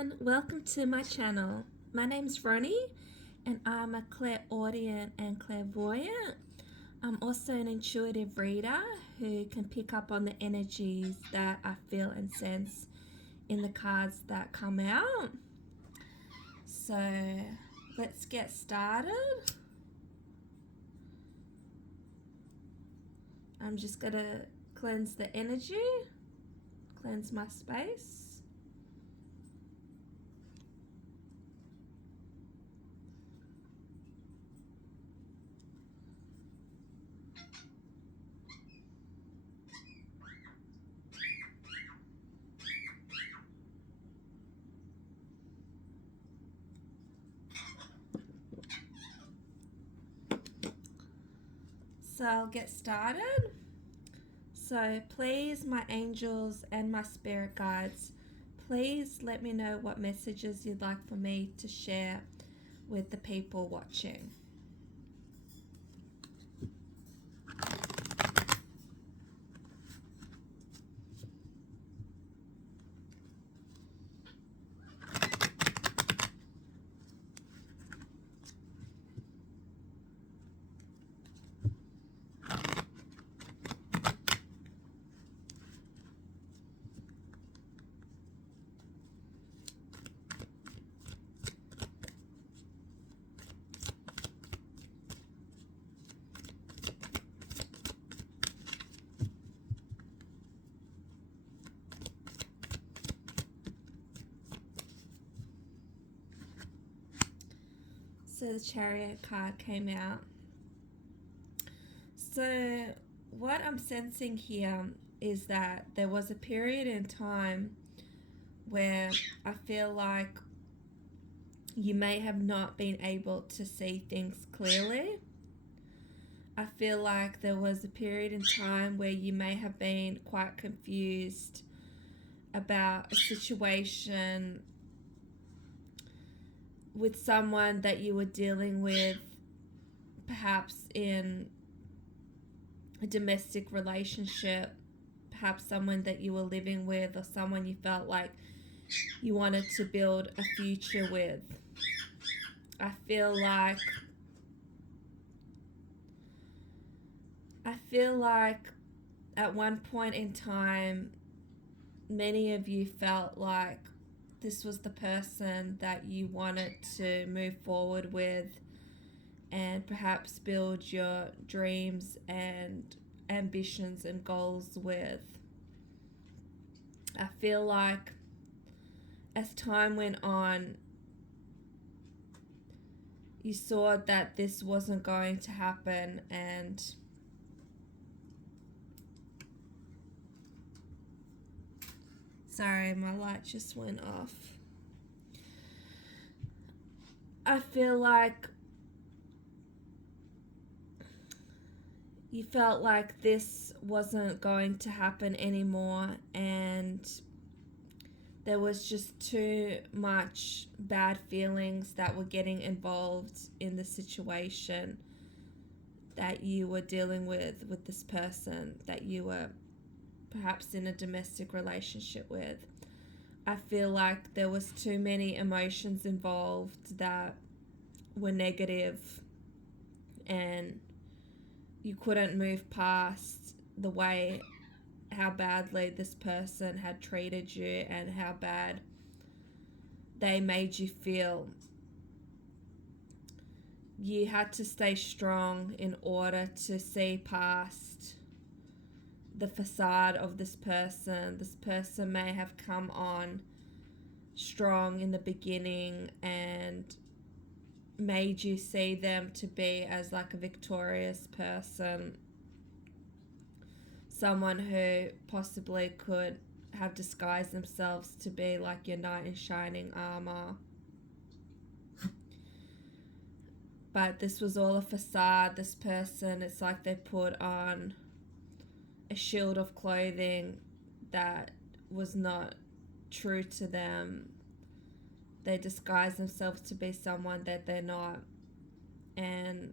everyone, welcome to my channel. My name's Ronnie and I'm a clairaudient and clairvoyant. I'm also an intuitive reader who can pick up on the energies that I feel and sense in the cards that come out. So let's get started. I'm just going to cleanse the energy, cleanse my space. So I'll get started. So please, my angels and my spirit guides, please let me know what messages you'd like for me to share with the people watching. So the Chariot card came out. So what I'm sensing here is that there was a period in time where I feel like you may have not been able to see things clearly. I feel like there was a period in time where you may have been quite confused about a situation with someone that you were dealing with, perhaps in a domestic relationship, perhaps someone that you were living with, or someone you felt like you wanted to build a future with. I feel like at one point in time, many of you felt like this was the person that you wanted to move forward with and perhaps build your dreams and ambitions and goals with. I feel like as time went on, you saw that this wasn't going to happen, and sorry, my light just went off. I feel like you felt like this wasn't going to happen anymore, and there was just too much bad feelings that were getting involved in the situation that you were dealing with this person that you were perhaps in a domestic relationship with. I feel like there was too many emotions involved that were negative, and you couldn't move past the way how badly this person had treated you and how bad they made you feel. You had to stay strong in order to see past the facade of this person. This person may have come on strong in the beginning and made you see them to be as like a victorious person, someone who possibly could have disguised themselves to be like your knight in shining armor. But this was all a facade. This person, it's like they put on a shield of clothing that was not true to them. They disguise themselves to be someone that they're not, and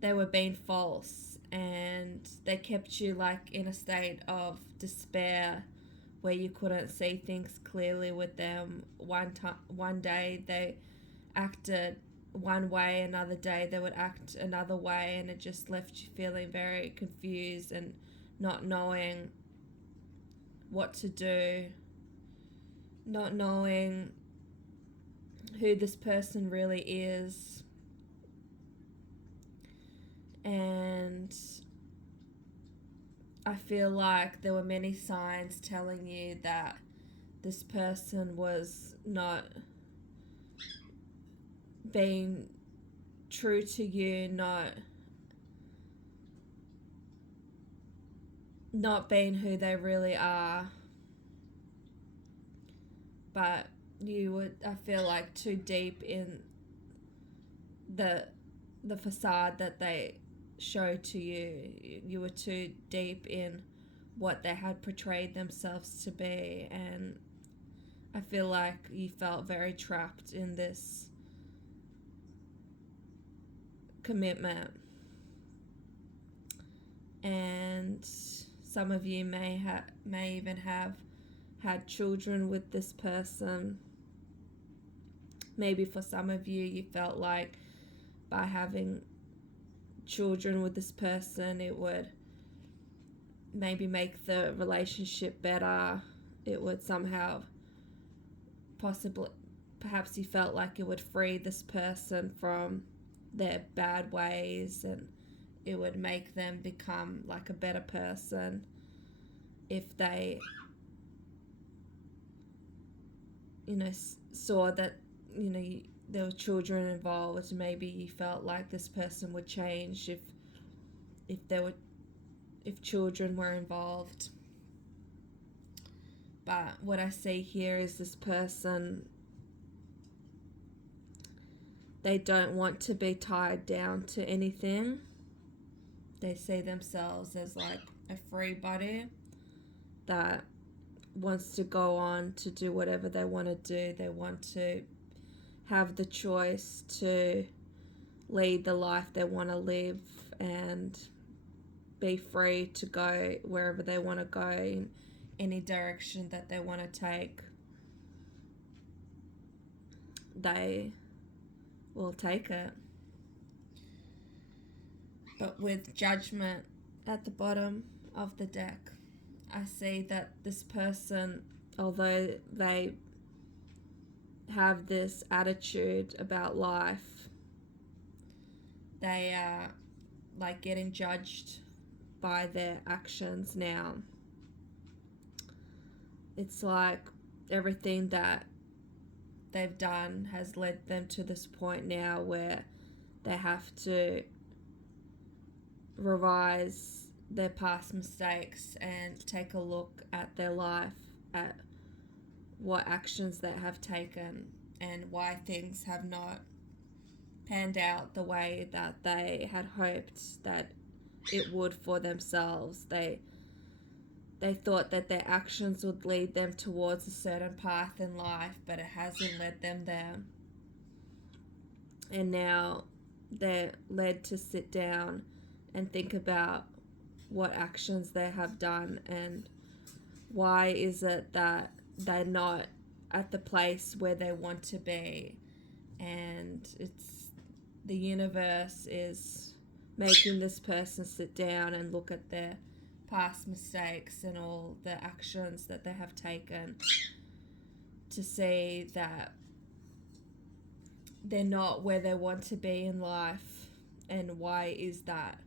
they were being false, and they kept you like in a state of despair where you couldn't see things clearly with them. One day they acted one way, another day they would act another way, and it just left you feeling very confused and not knowing what to do, not knowing who this person really is. And I feel like there were many signs telling you that this person was not being true to you, not being who they really are. But you would, I feel like, too deep in the facade that they show to you. You were too deep in what they had portrayed themselves to be, and I feel like you felt very trapped in this commitment. And some of you may even have had children with this person. Maybe for some of you, you felt like by having children with this person, it would maybe make the relationship better. It would somehow perhaps you felt like it would free this person from their bad ways, and it would make them become like a better person if they, saw that, there were children involved. Maybe you felt like this person would change if children were involved. But what I see here is this person, they don't want to be tied down to anything. They see themselves as like a free body that wants to go on to do whatever they want to do. They want to have the choice to lead the life they want to live and be free to go wherever they want to go, in any direction that they want to take. They will take it. But with Judgment at the bottom of the deck, I see that this person, although they have this attitude about life, they are like getting judged by their actions now. It's like everything that they've done has led them to this point now where they have to revise their past mistakes and take a look at their life, at what actions they have taken and why things have not panned out the way that they had hoped that it would for themselves. They thought that their actions would lead them towards a certain path in life, but it hasn't led them there. And now they're led to sit down and think about what actions they have done and why is it that they're not at the place where they want to be. And it's the universe is making this person sit down and look at their past mistakes and all the actions that they have taken to see that they're not where they want to be in life. And why is that?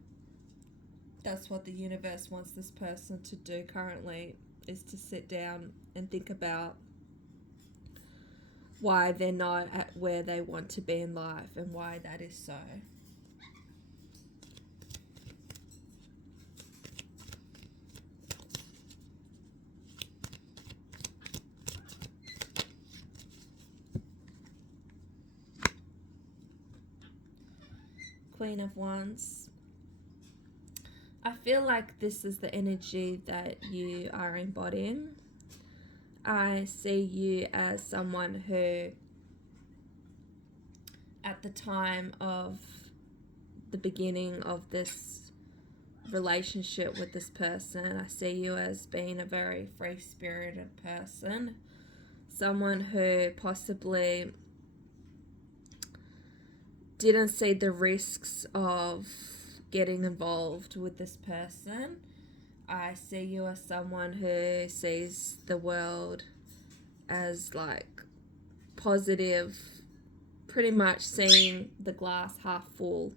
That's what the universe wants this person to do currently, is to sit down and think about why they're not at where they want to be in life and why that is so. Queen of Wands. I feel like this is the energy that you are embodying. I see you as someone who, at the time of the beginning of this relationship with this person. I see you as being a very free-spirited person, someone who possibly didn't see the risks of getting involved with this person. I see you as someone who sees the world as like positive, pretty much seeing the glass half full.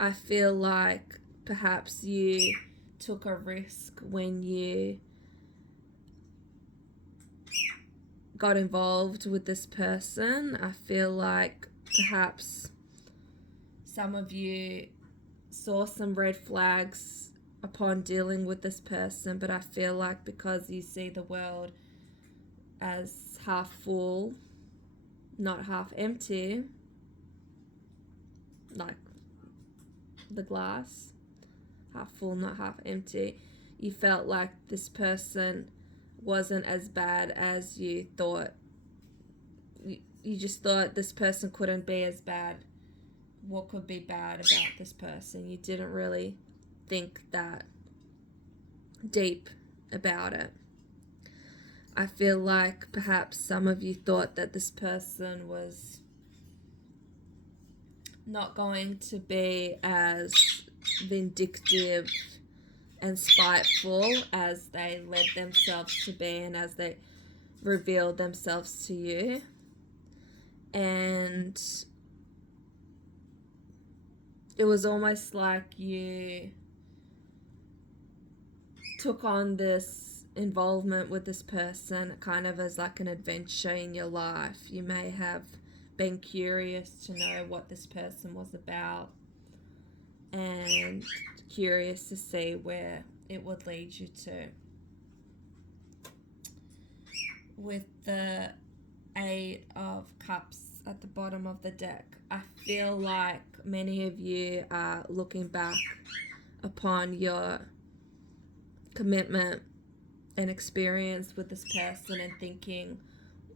I feel like perhaps you took a risk when you got involved with this person. I feel like perhaps some of you saw some red flags upon dealing with this person, but I feel like because you see the world as half full, not half empty, like the glass, half full, not half empty, you felt like this person wasn't as bad as you thought. You just thought this person couldn't be as bad. What could be bad about this person? You didn't really think that deep about it. I feel like perhaps some of you thought that this person was not going to be as vindictive and spiteful as they led themselves to be and as they revealed themselves to you. And it was almost like you took on this involvement with this person kind of as like an adventure in your life. You may have been curious to know what this person was about and curious to see where it would lead you to. With the 8 of Cups at the bottom of the deck, I feel like many of you are looking back upon your commitment and experience with this person and thinking,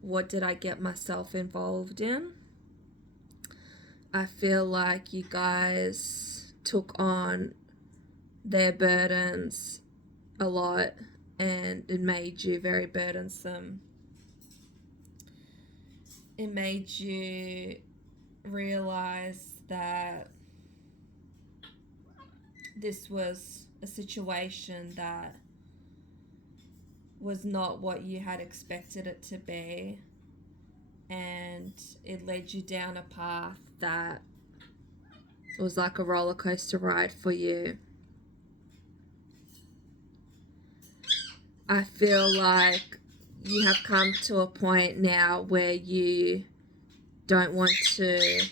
what did I get myself involved in? I feel like you guys took on their burdens a lot and it made you very burdensome. It made you realize that this was a situation that was not what you had expected it to be, and it led you down a path that was like a roller coaster ride for you. I feel like you have come to a point now where you don't want to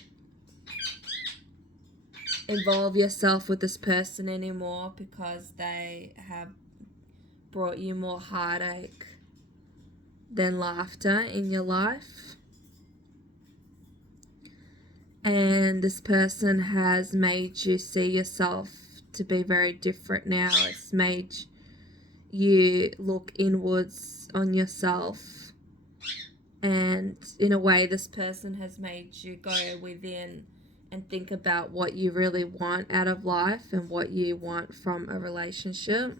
involve yourself with this person anymore because they have brought you more heartache than laughter in your life. And this person has made you see yourself to be very different now. It's made you look inwards on yourself. And in a way, this person has made you go within and think about what you really want out of life and what you want from a relationship.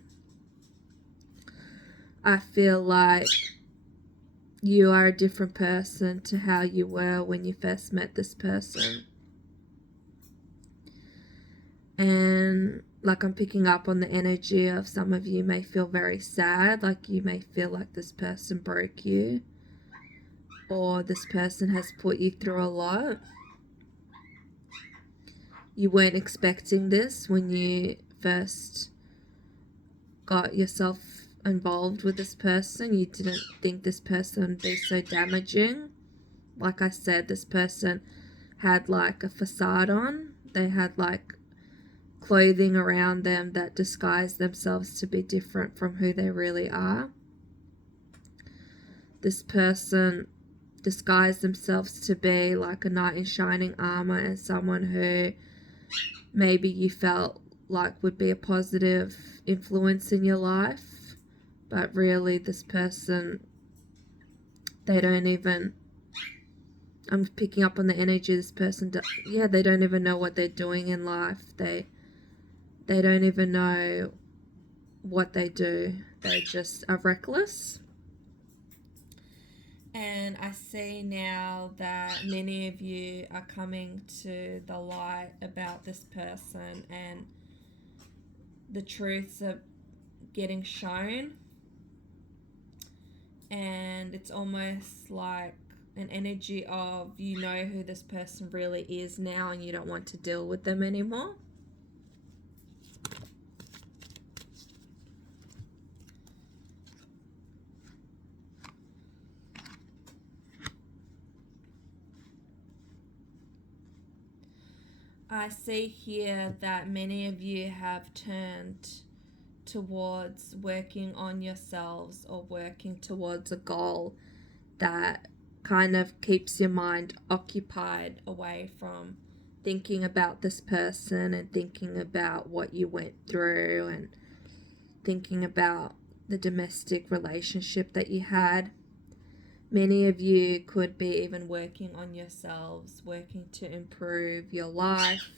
I feel like you are a different person to how you were when you first met this person. And like I'm picking up on the energy of some of you may feel very sad, like you may feel like this person broke you or this person has put you through a lot. You weren't expecting this when you first got yourself involved with this person. You didn't think this person would be so damaging. Like I said, this person had like a facade on. They had like clothing around them that disguised themselves to be different from who they really are. This person disguised themselves to be like a knight in shining armor and someone who maybe you felt like would be a positive influence in your life, but really this person, they don't even, I'm picking up on the energy of this person, they don't even know what they're doing in life. They They don't even know what they do. They just are reckless. And I see now that many of you are coming to the light about this person, and the truths are getting shown. And it's almost like an energy of, you know who this person really is now, and you don't want to deal with them anymore. I see here that many of you have turned towards working on yourselves, or working towards a goal that kind of keeps your mind occupied away from thinking about this person, and thinking about what you went through, and thinking about the domestic relationship that you had. Many of you could be even working on yourselves, working to improve your life,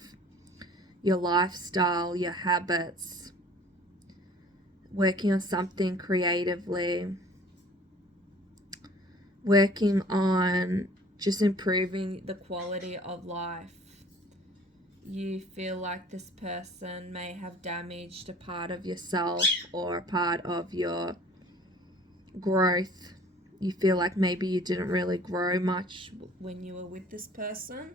your lifestyle, your habits, working on something creatively, working on just improving the quality of life. You feel like this person may have damaged a part of yourself or a part of your growth. You feel like maybe you didn't really grow much when you were with this person,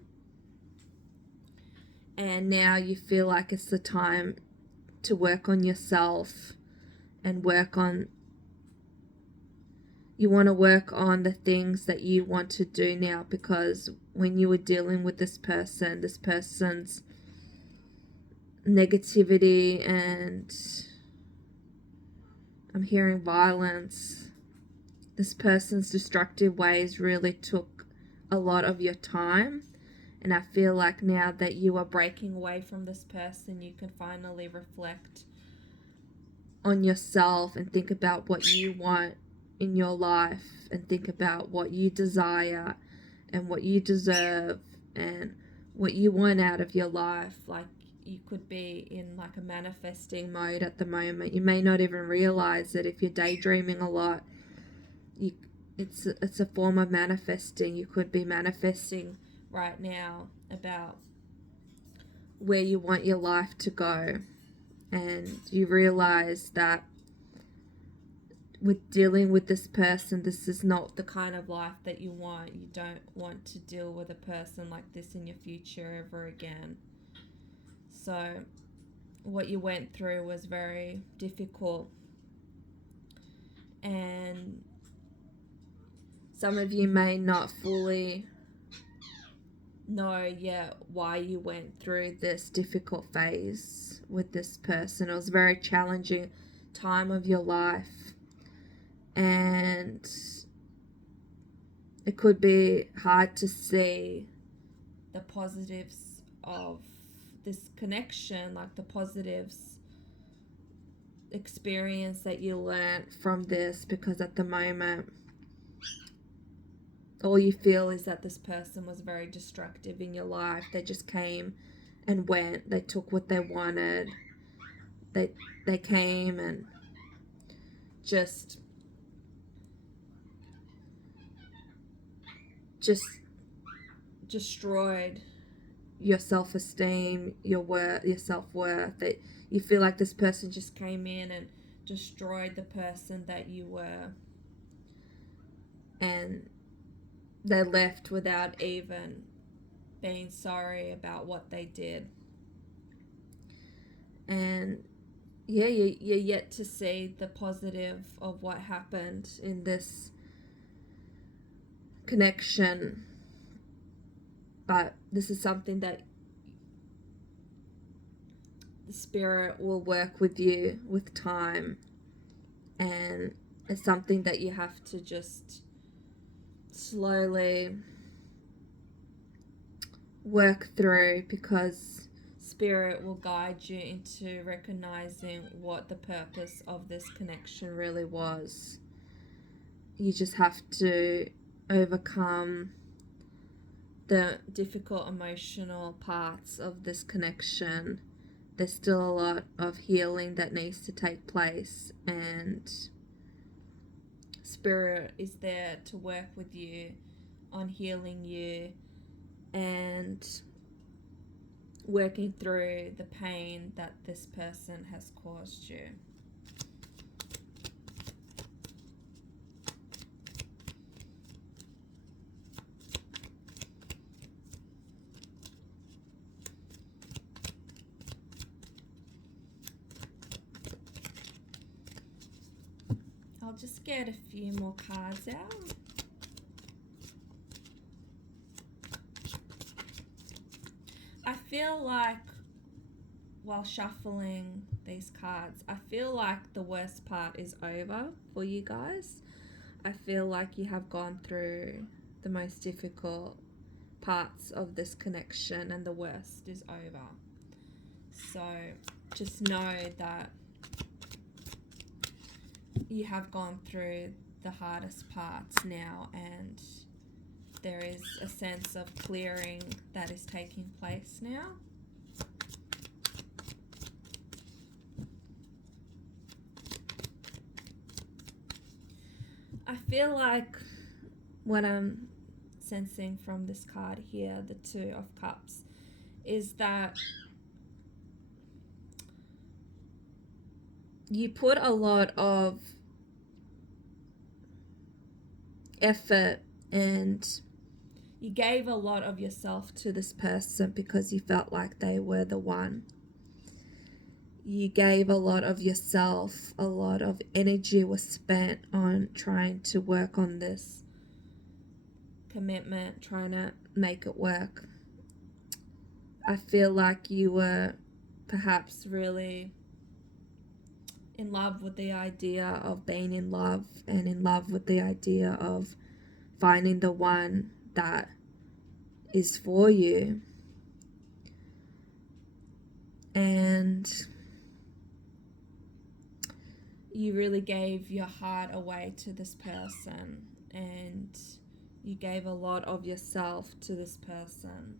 and now you feel like it's the time to work on yourself and you want to work on the things that you want to do now, because when you were dealing with this person's negativity, and I'm hearing violence, this person's destructive ways really took a lot of your time. And I feel like now that you are breaking away from this person, you can finally reflect on yourself and think about what you want in your life, and think about what you desire and what you deserve and what you want out of your life. Like, you could be in like a manifesting mode at the moment. You may not even realize it. If you're daydreaming a lot, it's a form of manifesting. You could be manifesting right now about where you want your life to go, and you realize that with dealing with this person, this is not the kind of life that you want. You don't want to deal with a person like this in your future ever again. So what you went through was very difficult, and some of you may not fully know yet why you went through this difficult phase with this person. It was a very challenging time of your life, and it could be hard to see the positives of this connection, like the positives experience that you learnt from this, because at the moment all you feel is that this person was very destructive in your life. They just came and went. They took what they wanted. They came and just destroyed your self-esteem, your self-worth. That you feel like this person just came in and destroyed the person that you were, and they left without even being sorry about what they did. And yeah, you're yet to see the positive of what happened in this connection, but this is something that the spirit will work with you with time, and it's something that you have to just slowly work through, because spirit will guide you into recognizing what the purpose of this connection really was. You just have to overcome the difficult emotional parts of this connection there's still a lot of healing that needs to take place, and Spirit is there to work with you on healing you and working through the pain that this person has caused you. I'll just get a few more cards out. I feel like while shuffling these cards, I feel like the worst part is over for you guys. I feel like you have gone through the most difficult parts of this connection and the worst is over. So just know that you have gone through the hardest parts now, and there is a sense of clearing that is taking place now. I feel like what I'm sensing from this card here, the Two of Cups, is that you put a lot of effort and you gave a lot of yourself to this person because you felt like they were the one. You gave a lot of yourself, a lot of energy was spent on trying to work on this commitment, trying to make it work. I feel like you were perhaps really in love with the idea of being in love and in love with the idea of finding the one that is for you. And you really gave your heart away to this person, and you gave a lot of yourself to this person.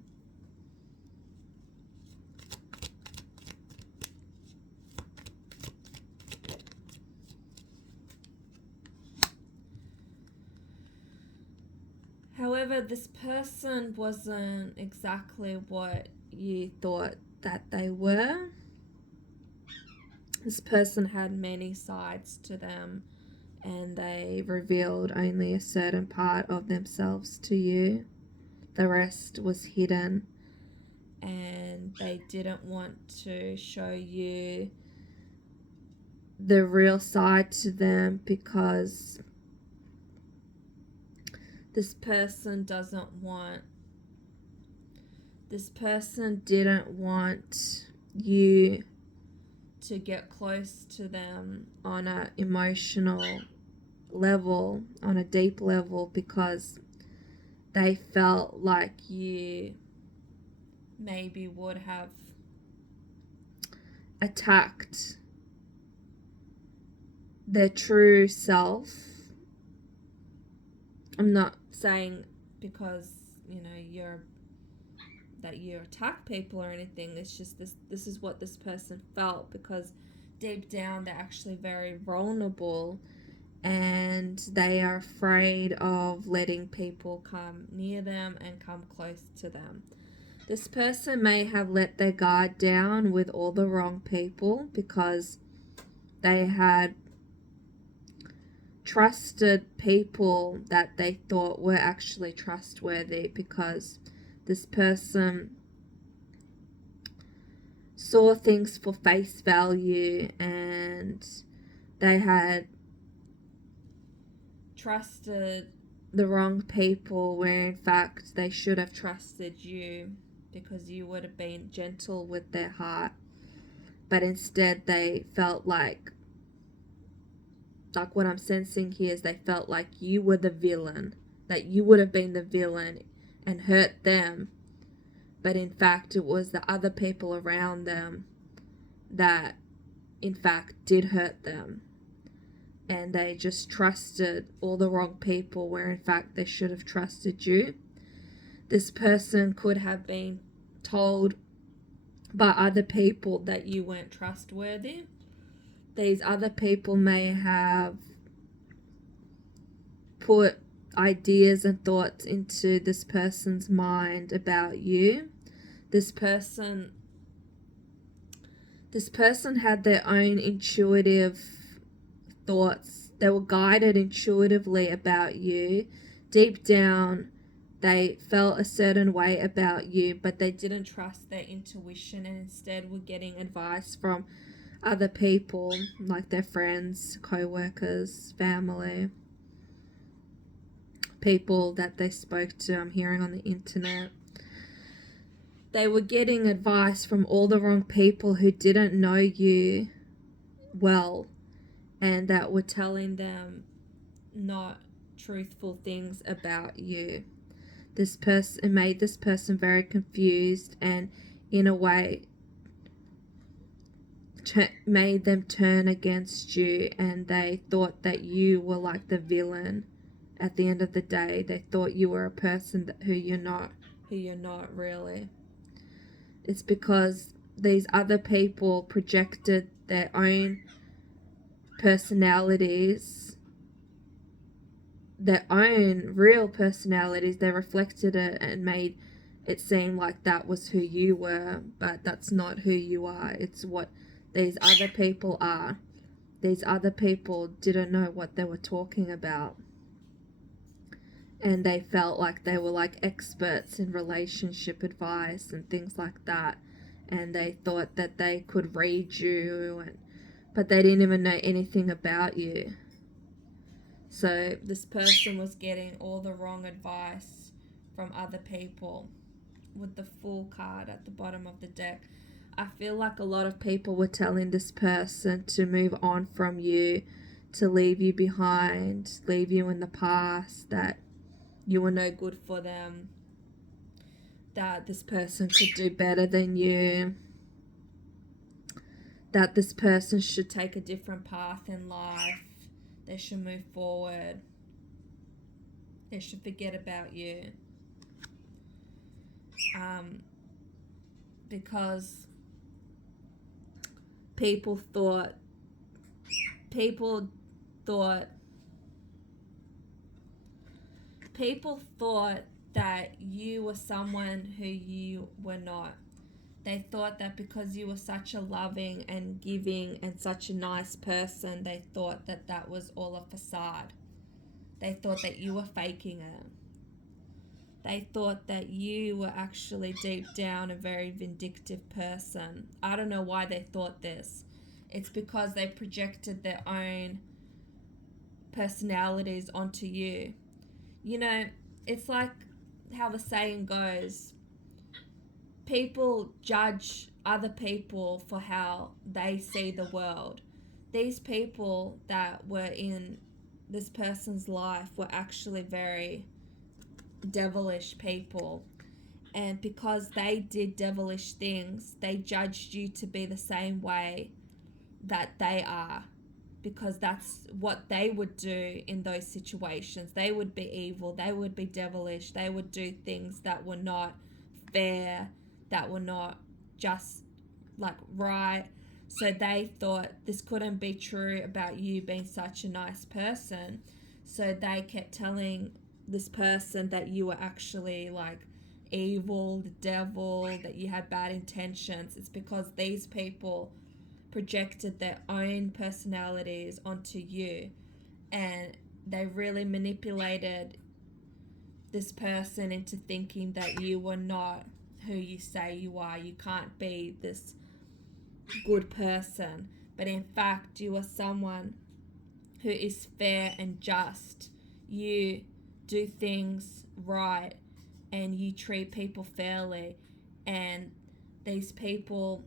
However, this person wasn't exactly what you thought that they were. This person had many sides to them, and they revealed only a certain part of themselves to you. The rest was hidden, and they didn't want to show you the real side to them because this person didn't want you to get close to them on an emotional level, on a deep level, because they felt like you maybe would have attacked their true self. I'm not saying because you attack people or anything. It's just this is what this person felt, because deep down they're actually very vulnerable and they are afraid of letting people come near them and come close to them. This person may have let their guard down with all the wrong people because they had trusted people that they thought were actually trustworthy, because this person saw things for face value and they had trusted the wrong people, where in fact they should have trusted you because you would have been gentle with their heart. But instead they felt like what I'm sensing here is they felt like you were the villain, that you would have been the villain and hurt them. But in fact it was the other people around them that in fact did hurt them. And they just trusted all the wrong people, where in fact they should have trusted you. This person could have been told by other people that you weren't trustworthy. These other people may have put ideas and thoughts into this person's mind about you. This person had their own intuitive thoughts. They were guided intuitively about you. Deep down, they felt a certain way about you, but they didn't trust their intuition and instead were getting advice from other people, like their friends, co-workers, family, people that they spoke to. I'm hearing on the internet. They were getting advice from all the wrong people who didn't know you well and that were telling them not truthful things about you. This person made this person very confused and in a way made them turn against you, and they thought that you were like the villain. At the end of the day, they thought you were a person who you're not really. It's because these other people projected their own personalities, their own real personalities. They reflected it and made it seem like that was who you were, but that's not who you are. It's what these other people are. These other people didn't know what they were talking about. And they felt like they were like experts in relationship advice and things like that. And they thought that they could read you, but they didn't even know anything about you. So this person was getting all the wrong advice from other people with the Fool card at the bottom of the deck. I feel like a lot of people were telling this person to move on from you, to leave you behind, leave you in the past, that you were no good for them, that this person could do better than you, that this person should take a different path in life, they should move forward, they should forget about you. Because people thought that you were someone who you were not. They thought that because you were such a loving and giving and such a nice person, they thought that that was all a facade. They thought that you were faking it. They thought that you were actually deep down a very vindictive person. I don't know why they thought this. It's because they projected their own personalities onto you. You know, it's like how the saying goes, people judge other people for how they see the world. These people that were in this person's life were actually very devilish people. And because they did devilish things, they judged you to be the same way that they are. Because that's what they would do in those situations. They would be evil, they would be devilish, they would do things that were not fair, that were not just like right. So they thought this couldn't be true about you being such a nice person. So they kept telling this person that you were actually like evil, the devil, that you had bad intentions. It's because these people projected their own personalities onto you, and they really manipulated this person into thinking that you were not who you say you are. You can't be this good person, but in fact you are someone who is fair and just. You do things right and you treat people fairly, and these people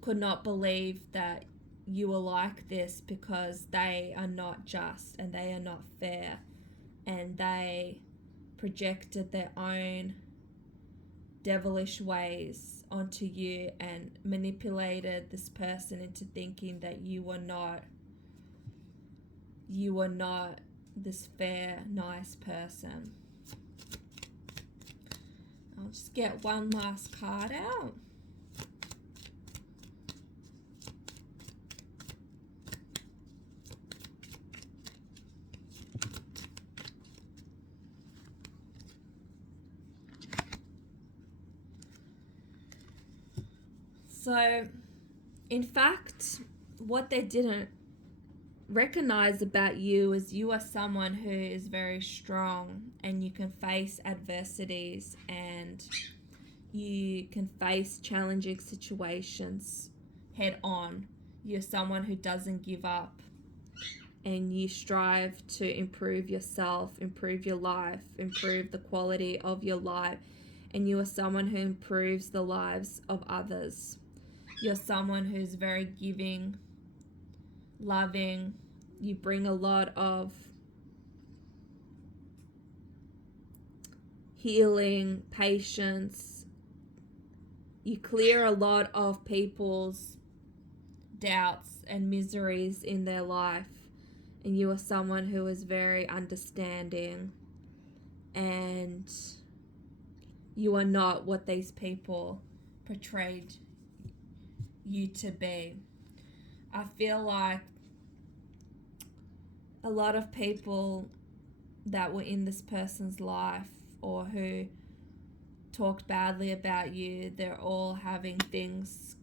could not believe that you were like this because they are not just and they are not fair, and they projected their own devilish ways onto you and manipulated this person into thinking that you were not this fair, nice person. I'll just get one last card out. So, in fact, what they didn't recognize about you is you are someone who is very strong and you can face adversities and you can face challenging situations head on. You're someone who doesn't give up and you strive to improve yourself, improve your life, improve the quality of your life, and you are someone who improves the lives of others. You're someone who's very giving, loving. You bring a lot of healing, patience. You clear a lot of people's doubts and miseries in their life. And you are someone who is very understanding. And you are not what these people portrayed you to be. I feel like a lot of people that were in this person's life or who talked badly about you, they're all having things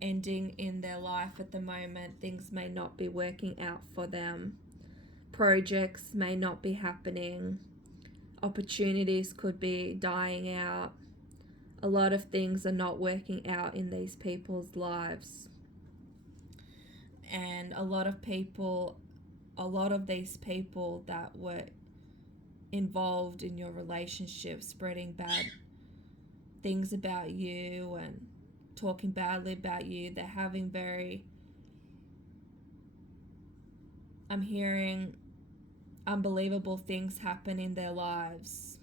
ending in their life at the moment. Things may not be working out for them. Projects may not be happening. Opportunities could be dying out. A lot of things are not working out in these people's lives. And a lot of these people that were involved in your relationship spreading bad things about you and talking badly about you, they're having I'm hearing unbelievable things happen in their lives.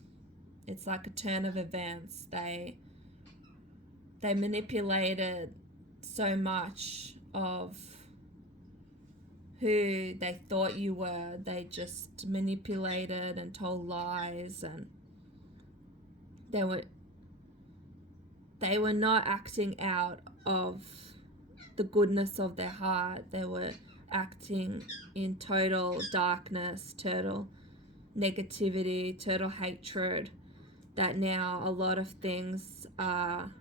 It's like a turn of events. They manipulated so much of who they thought you were. They just manipulated and told lies, and they were not acting out of the goodness of their heart. They were acting in total darkness, total negativity, total hatred, that now a lot of things are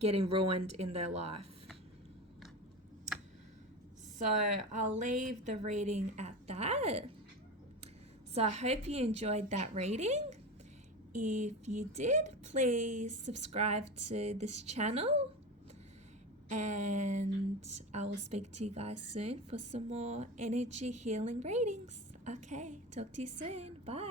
getting ruined in their life. So I'll leave the reading at that. So I hope you enjoyed that reading. If you did, please subscribe to this channel. And I will speak to you guys soon for some more energy healing readings. Okay, talk to you soon. Bye.